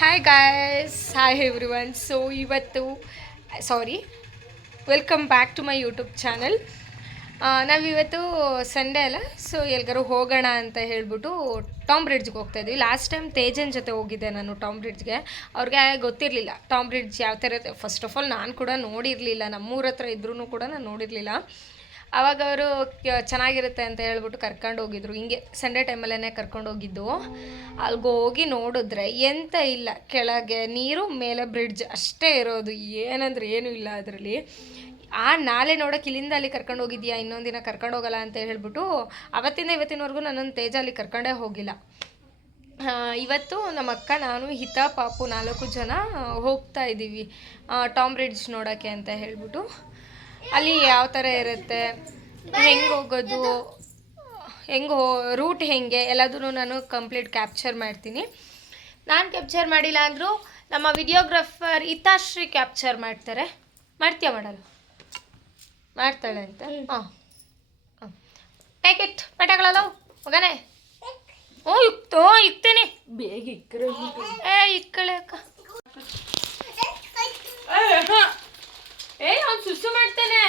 Hi guys, hi everyone. So ಇವತ್ತು welcome back to my YouTube channel. ನಾವಿವತ್ತು Sunday ಅಲ್ಲ, so ಎಲ್ಗಾರು ಹೋಗೋಣ ಅಂತ ಹೇಳ್ಬಿಟ್ಟು ಟಾಮ್ ಬ್ರಿಡ್ಜ್ಗೆ ಹೋಗ್ತಾಯಿದ್ವಿ. ಲಾಸ್ಟ್ ಟೈಮ್ ತೇಜನ್ ಜೊತೆ ಹೋಗಿದ್ದೆ ನಾನು ಟಾಮ್ ಬ್ರಿಡ್ಜ್ಗೆ. ಅವ್ರಿಗೆ ಗೊತ್ತಿರಲಿಲ್ಲ ಟಾಮ್ ಬ್ರಿಡ್ಜ್ ಯಾವ ಥರ ಇರುತ್ತೆ. ಫಸ್ಟ್ ಆಫ್ ಆಲ್ ನಾನು ಕೂಡ ನೋಡಿರಲಿಲ್ಲ, ನಮ್ಮೂರ ಹತ್ರ ಇದ್ರೂ ಕೂಡ ನಾನು ನೋಡಿರಲಿಲ್ಲ. ಆವಾಗ ಅವರು ಚೆನ್ನಾಗಿರುತ್ತೆ ಅಂತ ಹೇಳ್ಬಿಟ್ಟು ಕರ್ಕೊಂಡು ಹೋಗಿದ್ರು. ಹಿಂಗೆ ಸಂಡೇ ಟೈಮಲ್ಲೇ ಕರ್ಕೊಂಡು ಹೋಗಿದ್ದು. ಅಲ್ಲಿಗೆ ಹೋಗಿ ನೋಡಿದ್ರೆ ಎಂತ ಇಲ್ಲ, ಕೆಳಗೆ ನೀರು, ಮೇಲೆ ಬ್ರಿಡ್ಜ್ ಅಷ್ಟೇ ಇರೋದು. ಏನಂದ್ರೆ ಏನೂ ಇಲ್ಲ ಅದರಲ್ಲಿ. ಆ ನಾಲೆ ನೋಡೋಕೆ ಇಲ್ಲಿಂದ ಅಲ್ಲಿ ಕರ್ಕೊಂಡು ಹೋಗಿದ್ಯಾ, ಇನ್ನೊಂದು ದಿನ ಕರ್ಕೊಂಡು ಹೋಗಲ್ಲ ಅಂತ ಹೇಳ್ಬಿಟ್ಟು ಅವತ್ತಿಂದ ಇವತ್ತಿನವರೆಗೂ ನನ್ನನ್ನು ತೇಜ ಅಲ್ಲಿ ಕರ್ಕೊಂಡೇ ಹೋಗಿಲ್ಲ. ಇವತ್ತು ನಮ್ಮ ಅಕ್ಕ, ನಾನು, ಹಿತ, ಪಾಪು 4 ಜನ ಹೋಗ್ತಾ ಇದ್ದೀವಿ ಟಾಮ್ ಬ್ರಿಡ್ಜ್ ನೋಡೋಕ್ಕೆ ಅಂತ ಹೇಳ್ಬಿಟ್ಟು. ಅಲ್ಲಿ ಯಾವ ಥರ ಇರುತ್ತೆ, ಹೆಂಗೆ ಹೋಗೋದು, ರೂಟ್ ಹೆಂಗೆ ಎಲ್ಲದೂ ನಾನು ಕಂಪ್ಲೀಟ್ ಕ್ಯಾಪ್ಚರ್ ಮಾಡ್ತೀನಿ. ನಾನು ಕ್ಯಾಪ್ಚರ್ ಮಾಡಿಲ್ಲ ಅಂದರೂ ನಮ್ಮ ವಿಡಿಯೋಗ್ರಾಫರ್ ಹಿತಾಶ್ರೀ ಕ್ಯಾಪ್ಚರ್ ಮಾಡ್ತೀಯ ಮಾಡಲ್ಲ, ಮಾಡ್ತಾಳೆ ಅಂತ. ಹಾಂ, ಪ್ಯಾಕೆಟ್ ಪಟಾಗಳಲ್ಲ ಮಗನೇ. ಇಕ್ತೀನಿ ಬೇಗ ಇಕ್ಕಳೆ ಅಕ್ಕ. ಅವ್ನು ಸುಸು ಮಾಡ್ತಾನೆ.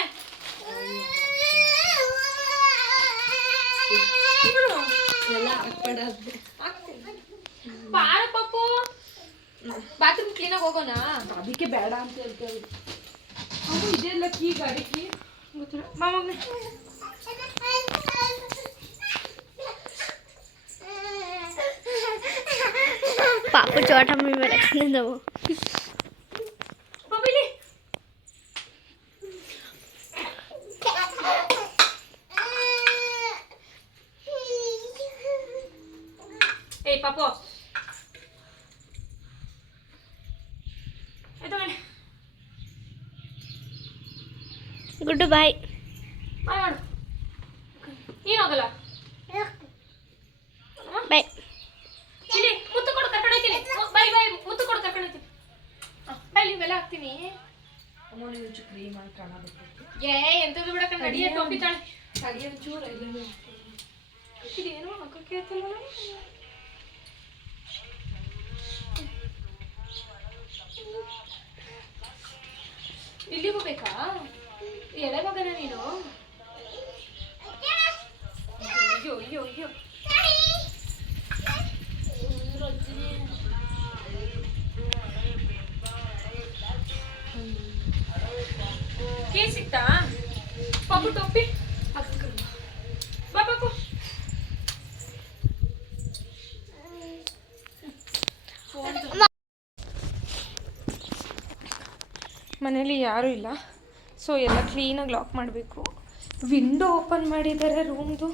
ಬಾರ ಪಾಪು, ಬಾತ್ರೂಮ್ ಕ್ಲೀನಾಗಿ ಹೋಗೋಣ. ಅದಕ್ಕೆ ಬೇಡ ಅಂತ ಹೇಳ್ತಾರೆ. ಇದೆಲ್ಲ ಕೀ, ಗಾಡಿ ಕೀ ಗೊತ್ತಿಲ್ಲ. पापा चौथा में रखने दो। ए पापो गुड्डू बाय ನೀನು ಹೋಗಲ್ಲ बाय ಇಲ್ಲಿ ಮುತ್ತು ಕೊಡು, ಕರ್ಕೊಂಡು ಹೋಗ್ತೀನಿ. ಬಾಯ್ ಬಾಯ್, ಮುತ್ತು ಕೊಡು, ಕರ್ಕೊಂಡು ಹೋಗ್ತೀನಿ. ಬಾಯ್ ಇವೆಲ್ಲ ಹಾಕ್ತೀನಿ. ಕ್ರೀಮ್ ಅಂತ ಕಾಣಬೇಕು. ಎಂತದ್ದು ಬಿಡಕ್ಕ, ನಡಿಯ ಟೋಪಿ ತಾಳೆ ತಡಿಯ ಚೂರ ಇಲ್ಲ. ಇದೇನು ಹಾಕೋಕೆ ಆಯ್ತಲ್ಲ. ಇಲ್ಲಿ ಹೋಗ್ಬೇಕಾ ಎಳೆ ಮಗನ ನೀನು? ಅಯ್ಯೋ ಅಯ್ಯೋ ಅಯ್ಯೋ, ಕೀ ಸಿಕ್ತಾ ಪಾಪು? ಟೋಪಿ ಬಾ ಪಾಪು. ಮನೇಲಿ ಯಾರೂ ಇಲ್ಲ, ಸೊ ಎಲ್ಲ ಕ್ಲೀನಾಗಿ ಲಾಕ್ ಮಾಡಬೇಕು. ವಿಂಡೋ ಓಪನ್ ಮಾಡಿದ್ದಾರೆ ರೂಮ್ದು.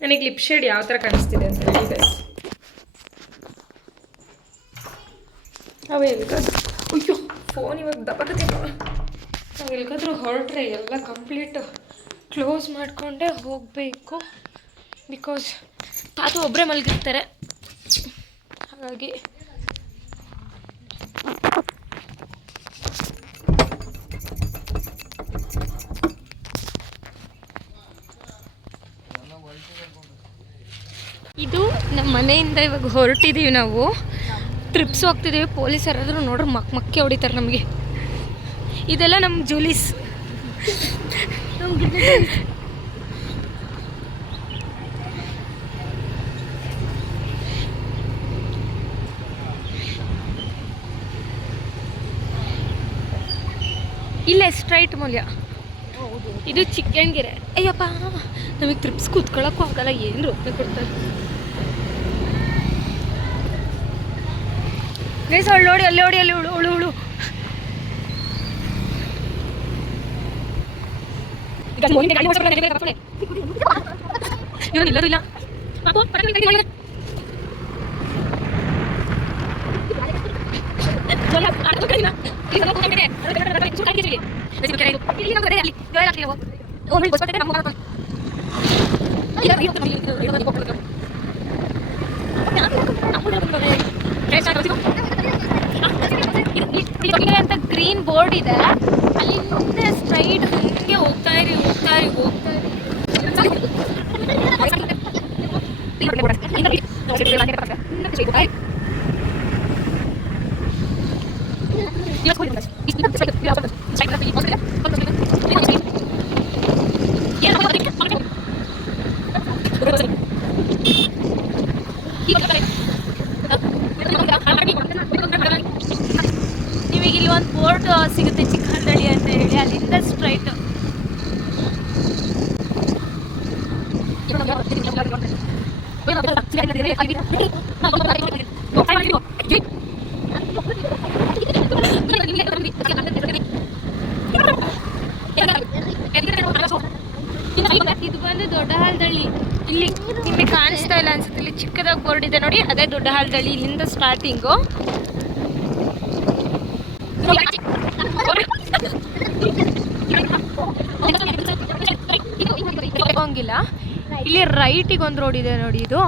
ನನಗೆ ಲಿಪ್ ಶೇಡ್ ಯಾವ ಥರ ಕಾಣಿಸ್ತಿದೆ ಅಂತ ಹೇಳಿ ಗೈಸ್. ಅವು ಎಲ್ಗಾದ್ರೂ, ಅಯ್ಯೋ ಫೋನ್ ಇವಾಗ ದಬಕತ್ತಿಲ್ಲ. ನಾವು ಎಲ್ಗಾದ್ರೂ ಹೊರಟ್ರೆ ಎಲ್ಲ ಕಂಪ್ಲೀಟ್ ಕ್ಲೋಸ್ ಮಾಡಿಕೊಂಡೇ ಹೋಗಬೇಕು. ಬಿಕಾಸ್ ತಾತ ಒಬ್ಬರೇ ಮಲಗಿರ್ತಾರೆ, ಹಾಗಾಗಿ ಇದು ನಮ್ಮ ಮನೆಯಿಂದ ಇವಾಗ ಹೊರಟಿದ್ದೀವಿ. ನಾವು ಟ್ರಿಪ್ಸ್ ಹೋಗ್ತಿದ್ದೀವಿ. ಪೊಲೀಸ್ ಯಾರಾದರೂ ನೋಡ್ರೆ ಮಕ್ಕೆ ಹೊಡಿತಾರೆ ನಮಗೆ. ಇದೆಲ್ಲ ನಮ್ಮ ಜೂಲೀಸ್. ಇಲ್ಲೇ ಸ್ಟ್ರೈಟ್ ಮೂಲ್ಯ. ಇದು ಚಿಕ್ಕಣ್ಗೆರೆ. ಅಯ್ಯಪ್ಪ, ನಮಗೆ ಟ್ರಿಪ್ಸ್ ಕೂತ್ಕೊಳ್ಳೋಕ್ಕೂ ಆಗಲ್ಲ, ಏನು ರೂಪಾಯಿ ಕೊಡ್ತಾರೆ. ಗೈಸ್ ಅವಳು ನೋಡಿ, ಅಲ್ಲಿ ನೋಡಿ, ಅಲ್ಲಿ ಉಳು ಇಲ್ಲದೂ ಇಲ್ಲ. ಅಂತ ಗ್ರೀನ್ ಬೋರ್ಡ್ ಇದೆ, ಮುಂದೆ ಸ್ಟ್ರೈಟ್ ಹಂಗೆ ಹೋಗ್ತಾ ಇರಿ. ನಿಮಗೆ ಇಲ್ಲಿ ಒಂದು ಬೋರ್ಡ್ ಸಿಗುತ್ತೆ ಚಿಕ್ಕಹಳ್ಳಿ ಅಂತ ಹೇಳಿ, ಅಲ್ಲಿಂದ ಸ್ಟ್ರೈಟ್. ಇದು ಬಂದು ದೊಡ್ಡ ಹಾಲ್ದಳ್ಳಿ. ಇಲ್ಲಿ ನಿಮಗೆ ಕಾಣಿಸ್ತಾ ಇಲ್ಲ ಅನ್ಸುತ್ತೆ, ಇಲ್ಲಿ ಚಿಕ್ಕದಾಗಿ ಬೋರ್ಡ್ ಇದೆ ನೋಡಿ, ಅದೇ ದೊಡ್ಡ ಹಾಲ್ದಳ್ಳಿ. ಇಲ್ಲಿಂದ ಸ್ಟಾರ್ಟಿಂಗು. ಹೋಗಂಗಿಲ್ಲ. ಇಲ್ಲಿ ರೈಟಿಗೆ ಒಂದು ರೋಡ್ ಇದೆ ನೋಡಿ, ಇದು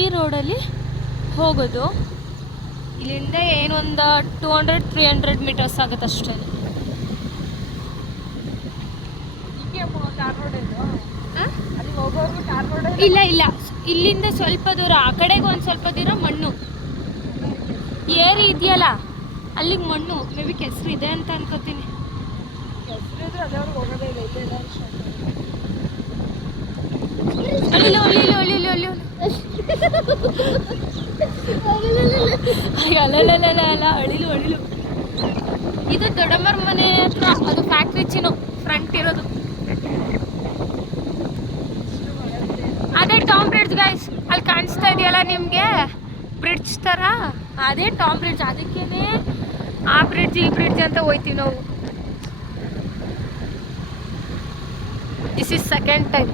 ಈ ರೋಡಲ್ಲಿ ಹೋಗೋದು. ಇಲ್ಲಿಂದ ಏನೊಂದು 200-300 ಮೀಟರ್ಸ್ ಆಗುತ್ತೆ ಅಷ್ಟೇ. ಇಲ್ಲ ಇಲ್ಲಿಂದ ಸ್ವಲ್ಪ ದೂರ, ಆ ಕಡೆಗೆ ಒಂದು ಸ್ವಲ್ಪ ದೂರ ಮಣ್ಣು ಏರಿ ಇದೆಯಲ್ಲ, ಅಲ್ಲಿಗೆ ಮಣ್ಣು. ಮೇ ಬಿ ಕೆಸರು ಇದೆ ಅಂತ ಅನ್ಕೋತೀನಿ. ಅಳಿಲು. ಇದು ದೊಡ್ಡಮ್ಮರ ಮನೆ ಹತ್ರ, ಅದು ಫ್ಯಾಕ್ಟ್ರಿ ಚಿನ್ನು ಫ್ರಂಟ್ ಇರೋದು. ಅದೇ ಟಾಮ್ ಬ್ರಿಡ್ಜ್ ಗೈಸ್, ಅಲ್ಲಿ ಕಾಣಿಸ್ತಾ ಇದೆಯಲ್ಲ ನಿಮಗೆ ಬ್ರಿಡ್ಜ್ ಥರ, ಅದೇ ಟಾಮ್ ಬ್ರಿಡ್ಜ್. ಅದಕ್ಕೇನೆ ಆ ಬ್ರಿಡ್ಜ್ ಈ ಬ್ರಿಡ್ಜ್ ಅಂತ ಹೋಯ್ತೀವಿ ನಾವು. This is second time.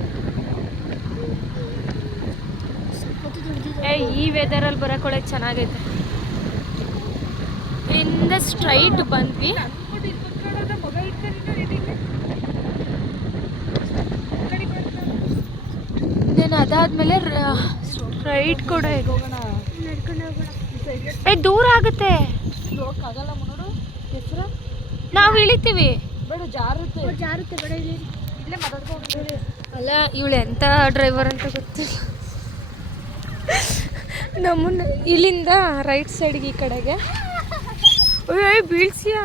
ಈ ವೆದರಲ್ಲಿ ಬರೋಕೊಳಕ್ಕೆ ಚೆನ್ನಾಗೈತೆ. ಇಂದ ಸ್ಟ್ರೈಟ್ ಬಂದ್ವಿ. ದೆನ್ ಅದಾದ್ಮೇಲೆ ಸ್ಟ್ರೈಟ್ ಕೂಡ ಹೋಗೋಣ. ದೂರ ಆಗುತ್ತೆ, ನಾವು ಇಳಿತೀವಿ. ಅಲ್ಲ ಇವಳು ಎಂಥ ಡ್ರೈವರ್ ಅಂತ ಗೊತ್ತಿಲ್ಲ. ನಮ್ಮನ್ನ ಇಲ್ಲಿಂದ ರೈಟ್ ಸೈಡ್ಗೆ ಈ ಕಡೆಗೆ ಬೀಳ್ಸಿಯ.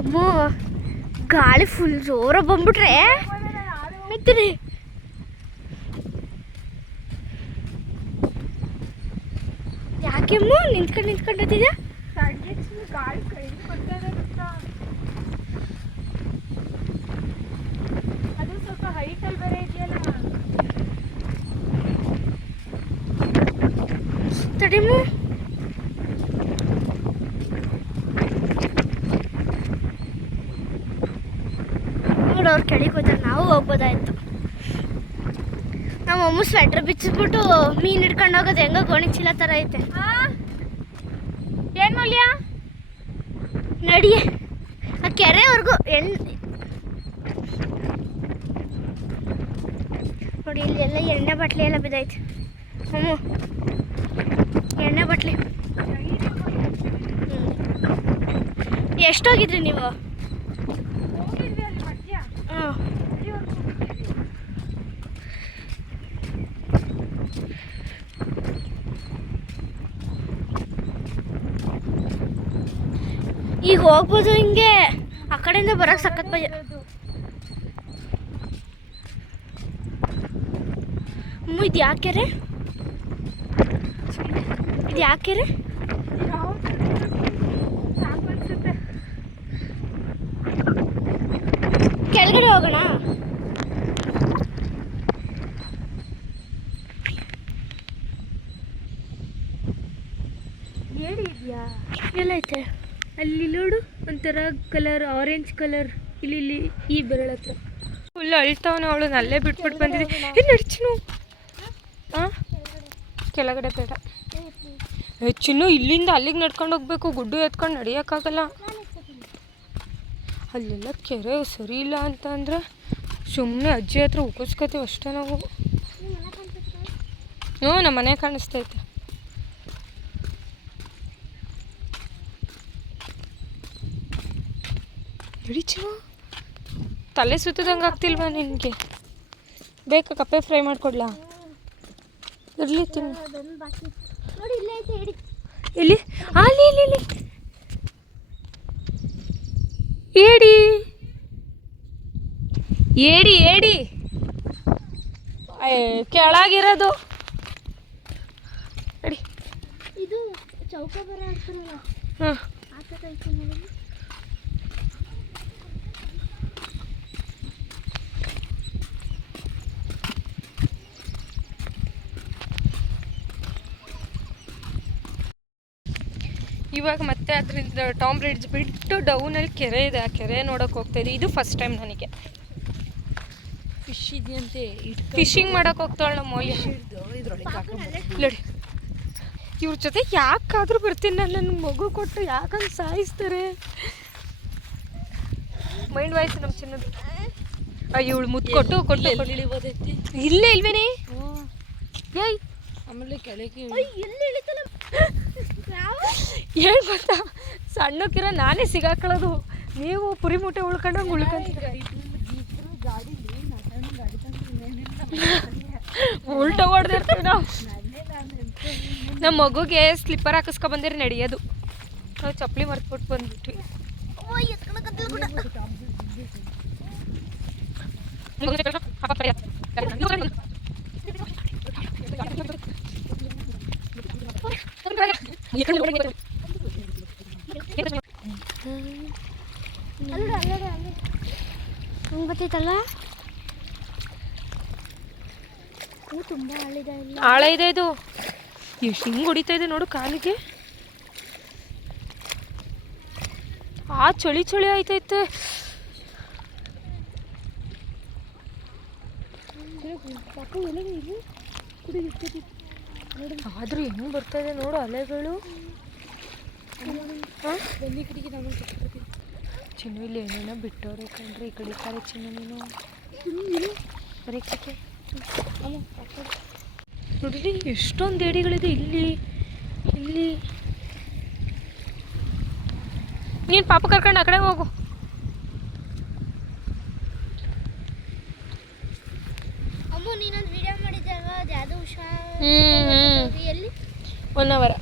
ಅಮ್ಮ ಗಾಳಿ ಫುಲ್ ಜೋರ ಬಂದ್ಬಿಟ್ರೆ ಮಿತ್ರಿ. ಯಾಕೆಮ್ಮ ನಿಂತ್ಕೊಂಡಿದ್ಯಾ? ಗಾಳಿ ಕೈ ಬರ್ತಾರೆ ಗೊತ್ತಾ, ಅದು ಸ್ವಲ್ಪ ಹೈಟಲ್ಲಿ ಬೇರೆ ಇದೆಯಲ್ಲ. ತಡಿಮು ನೋಡು, ಅವ್ರು ಕೆಳಗೆ ಹೋದ್ರೆ ನಾವು ಹೋಗ್ಬೋದಾಯ್ತು. ನಮ್ಮ ಅಮ್ಮ ಸ್ವೆಟ್ರ್ ಬಿಚ್ಚಿಸ್ಬಿಟ್ಟು ಮೀನು ಹಿಡ್ಕೊಂಡು ಹೋಗೋದು ಹೆಂಗೋ ಗೋಣಿ ಚೀಲ ಥರ ಐತೆ. ಏನು ಮೌಲ್ಯ ನಡಿಯೇ ಆ ಕೆರೆವರೆಗೂ ನೋಡಿ, ಇಲ್ಲಿ ಎಲ್ಲ ಎಣ್ಣೆ ಬಾಟ್ಲಿ ಎಲ್ಲ ಬಿದ್ದೈತೆ. ಎಣ್ಣೆ ಬಾಟ್ಲಿ ಎಷ್ಟೋಗಿದ್ರಿ ನೀವು? ಹಾಂ, ಈಗ ಹೋಗ್ಬೋದು ಹಿಂಗೆ. ಆ ಕಡೆಯಿಂದ ಬರೋಕೆ ಸಖತ್ ಭಯ. ಇದು ಯಾಕೆರೆ? ಇದು ಯಾಕೆರೆ? ಕೆಳಗಡೆ ಹೋಗೋಣ. ಏಡಿ ಇದೆಯಾ? ಎಲ್ಲೈತೆ? ಅಲ್ಲಿ ನೋಡು, ಒಂಥರ ಕಲರ್, ಆರೆಂಜ್ ಕಲರ್. ಇಲ್ಲಿ ಈ ಬೆರಳ ಹತ್ರ ಫುಲ್ ಅಳ್ತಾವನೆ. ಅವಳು ಅಲ್ಲೇ ಬಿಟ್ಬಿಟ್ಟು ಬಂದಿದ್ದೆ. ಏನು ನಡ್ಚಿನು? ಹಾಂ, ಕೆಳಗಡೆ ಬೇಡ. ಹೆಚ್ಚಿನ್ನು ಇಲ್ಲಿಂದ ಅಲ್ಲಿಗೆ ನಡ್ಕೊಂಡು ಹೋಗ್ಬೇಕು. ಗುಡ್ಡು ಎತ್ಕೊಂಡು ನಡೆಯೋಕ್ಕಾಗಲ್ಲ. ಅಲ್ಲೆಲ್ಲ ಕೆರೆ ಸರಿ ಇಲ್ಲ ಅಂತ ಅಂದರೆ ಸುಮ್ಮನೆ ಅಜ್ಜಿ ಹತ್ರ ಉಗಿಸ್ಕೊತೀವಿ ಅಷ್ಟೇ ನಾವು. ಹ್ಞೂ, ನಮ್ಮ ಮನೆ ಕಾಣಿಸ್ತೈತೆ. ಹಿಡಿಚು, ತಲೆ ಸುತ್ತದಂಗೆ ಆಗ್ತಿಲ್ವಾ ನಿನಗೆ? ಬೇಕಾ ಕಪ್ಪೆ ಫ್ರೈ ಮಾಡಿಕೊಡ್ಲಾ? ಇರಲಿ, ತಿನ್ನು. ಇಲ್ಲಿ ಅಲ್ಲಿ ಇಲ್ಲಿ ಇಲ್ಲಿ ಏಡಿ ಏಡಿ ಏಡಿ ಕೆಳಗಿರೋದು. ಅಡಿ ಇದು ಚೌಕ ಬರ ಆಗ್ತಾರಲ್ಲ. ಹಾಂ, ಇವಾಗ ಮತ್ತೆ ಅದರಿಂದ ಟಾಮ್ ಬ್ರಿಡ್ಜ್ ಬಿಟ್ಟು ಡೌನಲ್ಲಿ ಕೆರೆ ಇದೆ. ಆ ಕೆರೆ ನೋಡೋಕೆ ಹೋಗ್ತಾಯಿದ್ದೆ. ಇದು ಫಸ್ಟ್ ಟೈಮ್ ನನಗೆ. ಫಿಶ್ ಇದೆಯಂತೆ. ಫಿಶಿಂಗ್ ಮಾಡೋಕೆ ಹೋಗ್ತಾಳೆ ನಮ್ಮ ಮೌಲ್ಯ. ನೋಡಿ, ಇವ್ರ ಜೊತೆ ಯಾಕಾದ್ರೂ ಬರ್ತೀನಿ ನಾನು. ನನ್ನ ಮಗು ಕೊಟ್ಟು ಯಾಕಂತ ಸಾಯಿಸ್ತಾರೆ. ಮೈಂಡ್ ವಾಯ್ಸ್ ನಮ್ಮ ಚಿನ್ನದು. ಇವಳು ಮುತ್ತು ಕೊಟ್ಟು ಕೊಟ್ಟು ಇಳಿಬೋದೈತಿ. ಇಲ್ಲೇ ಇಲ್ವೇನಿ? ಏಯ್, ಆಮೇಲೆ ಕೆಳಗೆ ಹೇಳ್ಬತ್ತ, ಸಣ್ಣಕ್ಕಿರೋ ನಾನೇ ಸಿಗಾಕೊಳ್ಳೋದು. ನೀವು ಪುರಿ ಮೂಟೆ ಉಳ್ಕೊಂಡಂಗೆ ಉಳ್ಕೊಂತೀರ. ಉಲ್ಟ ಹೊಡೆದಿರ್ತೀವಿ ನಾವು. ನಮ್ಮ ಮಗುಗೆ ಸ್ಲಿಪ್ಪರ್ ಹಾಕಿಸ್ಕೊ ಬಂದಿರಿ ನಡೆಯೋದು. ನಾವು ಚಪ್ಪಲಿ ಮರ್ತ್ಬಿಟ್ಟು ಬಂದ್ಬಿಟ್ವಿ. ಹಂಗೆ ಬರ್ತೈತಲ್ಲ. ತುಂಬ ಆಳ ಇದೆ ಇದು. ಎಷ್ಟು ಹಿಂಗೆ ಹೊಡಿತಾ ಇದೆ ನೋಡು ಕಾಲಿಗೆ. ಆ ಚಳಿ ಚಳಿ ಆಯ್ತೈತೆ. ಆದ್ರೂ ಹೆಂಗೆ ಬರ್ತಾ ಇದೆ ನೋಡು ಅಲೆಗಳು. ಚಿನ್ನು ಇಲ್ಲಿ ಏನೇನೋ ಬಿಟ್ಟವ್ರೆ ಕಂಡ್ರೆ. ಈ ಕಡೆ ತಾರೆ ಚಿನ್ನು ನೀನು ಬರೀಕ್ಕೆ ನೋಡಿರಿ ಎಷ್ಟೊಂದು ಏಡಿಗಳಿದೆ ಇಲ್ಲಿ. ಇಲ್ಲಿ ನೀನು ಪಾಪ ಕರ್ಕೊಂಡು ಆ ಕಡೆ ಹೋಗು. ಅಮ್ಮ ನೀನೊಂದು ವಿಡಿಯೋ ಮಾಡಿದ್ದಾಗ ಅದು ಉಷಾ ಎಲ್ಲಿ 1 hour.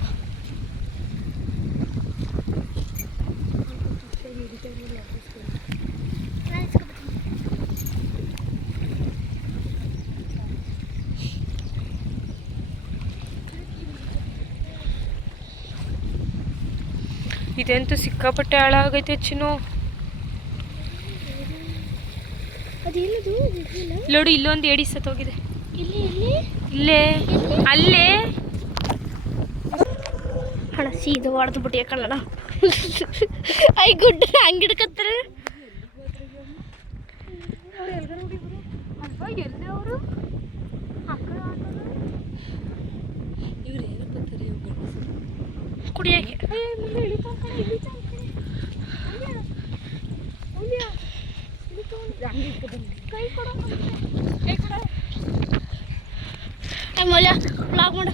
ಇದಂತೂ ಸಿಕ್ಕಾಪಟ್ಟೆ ಹಾಳಾಗೈತೆ ಚಿನ್ನು. ನೋಡು ಇಲ್ಲೊಂದು ಏಡಿ ಸತ್ತೋಗಿದೆ. ಇಲ್ಲೇ ಅಲ್ಲೇ ಹಣ ಸೀದಾ ಹೊಡೆದು ಬಿಟ್ಟು ಯಾಕಲ್ಲ ಐ ಗುಡ್ಡ ಹಂಗೆ ಹಿಡ್ಕತ್ತಾರೆ. ಕುಡಿಯಕ್ಕೆ ಮೌಲ್ಯ ಬ್ಲಾಗ್ ಮಾಡು.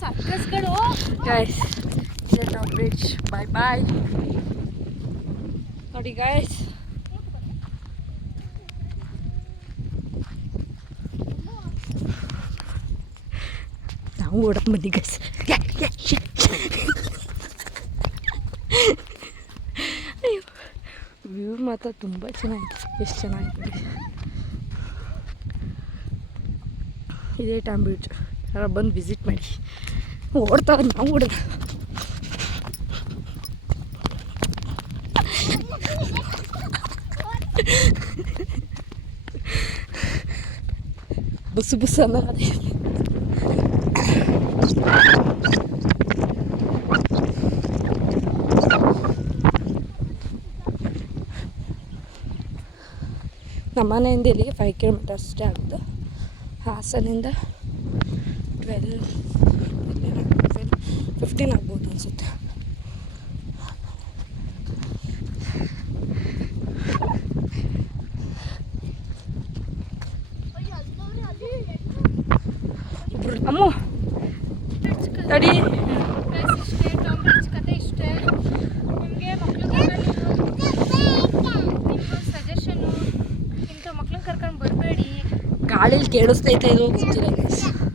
ಸರ್ಕಸ್ಗಳು. Guys, Tom bridge. Bye bye. ನೋಡಿ ಗೈಸ್, ನಾವು ನಾವು ಓಡಕ್ಕೆ ಬಂದಿ ಗೈಸ್. ಅಯ್ಯೋ ವ್ಯೂ ಮಾತ್ರ ತುಂಬ ಚೆನ್ನಾಗಿದೆ. ಎಷ್ಟು ಚೆನ್ನಾಗಿದೆ. ಇದೇ ಟಾಮ್ ಬ್ರಿಡ್ಜ್. ಯಾರು ಬಂದು ವಿಸಿಟ್ ಮಾಡಿ. ಓಡ್ತಾವೆ, ನಾವು ಓಡೋಣ. ಬಸ್ಸು ಬಸ್ಸು ಅನ್ನೋದೇ. ನಮ್ಮ ಮನೆಯಿಂದ ಇಲ್ಲಿಗೆ 5 ಕಿಲೋಮೀಟರ್ ಅಷ್ಟೇ ಆಗುತ್ತೆ. ಹಾಸನಿಂದ 15 ಆಗ್ಬೋದು ಅನಿಸುತ್ತೆ. ಅಮ್ಮು ತಡಿ. ಇಷ್ಟೇ ಟಾಮ್ ಬ್ರಿಡ್ಜ್ ಕತೆ ಇಷ್ಟೇ. ನಿಮಗೆ ನಿಮ್ಗೆ ಸಜೆಷನು, ಇಂಥ ಮಕ್ಳನ್ನ ಕರ್ಕೊಂಡು ಬರಬೇಡಿ. ಗಾಳೀಲಿ ಕೇಳಿಸ್ತೈತೆ ಇದು ಗೊತ್ತಿಲ್ಲ.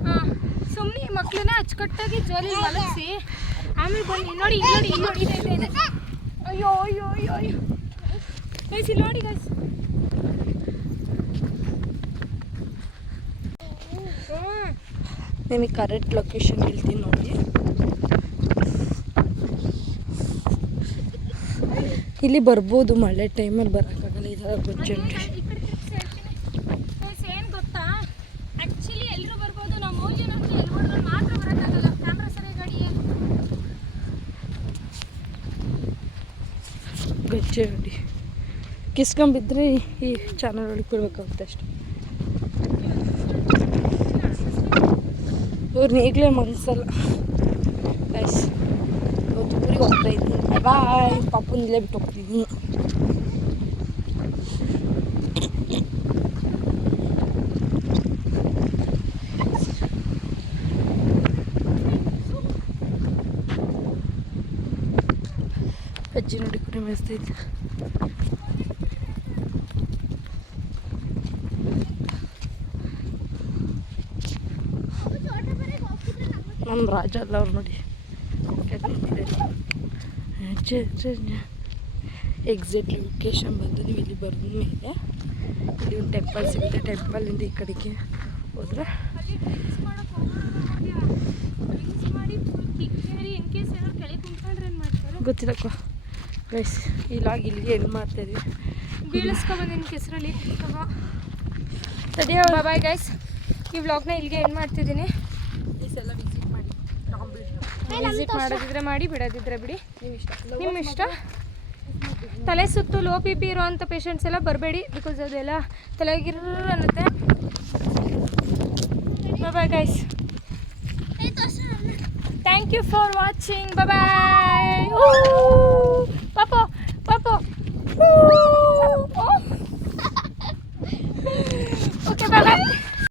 ಹಾಂ, ಸುಮ್ಮನೆ ಮಕ್ಕಳನ್ನ ಅಚ್ಚುಕಟ್ಟಾಗಿ ಜೋಲಿ ಮಲಗಿಸಿ ಆಮೇಲೆ ಬನ್ನಿ. ನೋಡಿ ಇಲ್ಲಿ ನೋಡಿ ಇದೆ. ಅಯ್ಯೋ ಅಯ್ಯೋ ಅಯ್ಯೋ ಅಯ್ಯೋ ಗೈಸ್, ಇಲ್ಲಿ ನೋಡಿ ಗೈಸ್. ನಿಮಗೆ ಕರೆಕ್ಟ್ ಲೊಕೇಶನ್ ಹೇಳ್ತೀನಿ ನೋಡಿ. ಇಲ್ಲಿ ಬರ್ಬೋದು, ಮಳೆ ಟೈಮಲ್ಲಿ ಬರೋಕ್ಕಾಗಲ್ಲ. ಇದರ ಗೊಜ್ಜು ಏನು ಗೊತ್ತಾ, ಆ್ಯಕ್ಚುಲಿ ಎಲ್ಲರೂ ಬರ್ಬೋದು. ನಾವು 3 ಜನ ಎಲ್ಲಿ ಮಾತ್ರ ಬರೋಕ್ಕಾಗಲ್ಲ. ಕ್ಯಾಮ್ರಾ ಸರಿ ಗಾಡಿ ಗಜ್ಜೆ ನೋಡಿ. ಕಿಸ್ಕೊಂಬಿದ್ರೆ ಈ ಚಾನಲ್ ಒಳಗೆ ಬಿಡ್ಬೇಕಾಗುತ್ತೆ ಅಷ್ಟೆ. ಇವ್ರನ್ನ ಈಗಲೇ ಮನಸ್ಸಲ್ಲ ಗೈಸ್. ಇವತ್ತು ಊರಿಗೆ ಹೋಗ್ತಾ ಇದ್ದೀನಿ. ಬಾಯ್. ಪಾಪುನ ಇಲ್ಲೇ ಬಿಟ್ಟು ಹೋಗ್ತೀನಿ. ಅಜ್ಜಿ ನೋಡಿ ಕುರಿ ಮೇಯಿಸ್ತೈತೆ. ನಮ್ಮ ರಾಜ ಅಲ್ಲ ಅವ್ರು ನೋಡಿ. ಎಕ್ಸಾಕ್ಟ್ಲಿ ಲೊಕೇಶನ್ ಬಂದು ನೀವು ಇಲ್ಲಿ ಬರೆದ ಮೇಲೆ ಇಲ್ಲಿ ಒಂದು ಟೆಂಪಲ್ ಸಿಗುತ್ತೆ. ಟೆಂಪಲಿಂದ ಈ ಕಡೆಗೆ ಹೋದರೆ ಗೊತ್ತಿಲ್ಲಕ್ಕ ಗೈಸ್. ಇಲ್ಲಾಗಿ ಇಲ್ಲಿಗೆ ಎಲ್ಲಿ ಮಾಡ್ತಾಯಿದ್ವಿ. ಬೀಳಿಸ್ಕೊಬಂದಿನ ಕೆಸರಲ್ಲಿ. ಸದ್ಯ ಬಾಯ್ ಗೈಸ್, ಈ ವ್ಲಾಗ್ನ ಇಲ್ಲಿಗೆ ಎಂಡ್ ಮಾಡ್ತಿದ್ದೀನಿ. ಎಲ್ಲ ವಿಸಿಟ್ ಮಾಡಿ. ವಿಸಿಟ್ ಮಾಡೋದಿದ್ರೆ ಮಾಡಿ, ಬಿಡೋದಿದ್ರೆ ಬಿಡಿ, ನಿಮ್ಮ ಇಷ್ಟ. ತಲೆ ಸುತ್ತು ಲೋ ಪಿ ಪಿ ಇರೋವಂಥ ಪೇಷಂಟ್ಸ್ ಎಲ್ಲ ಬರಬೇಡಿ, ಬಿಕಾಸ್ ಅದೆಲ್ಲ ತಲೆಗಿರ್ರ ಅನ್ನತ್ತೆ. Bye guys, thank you for watching. Bye.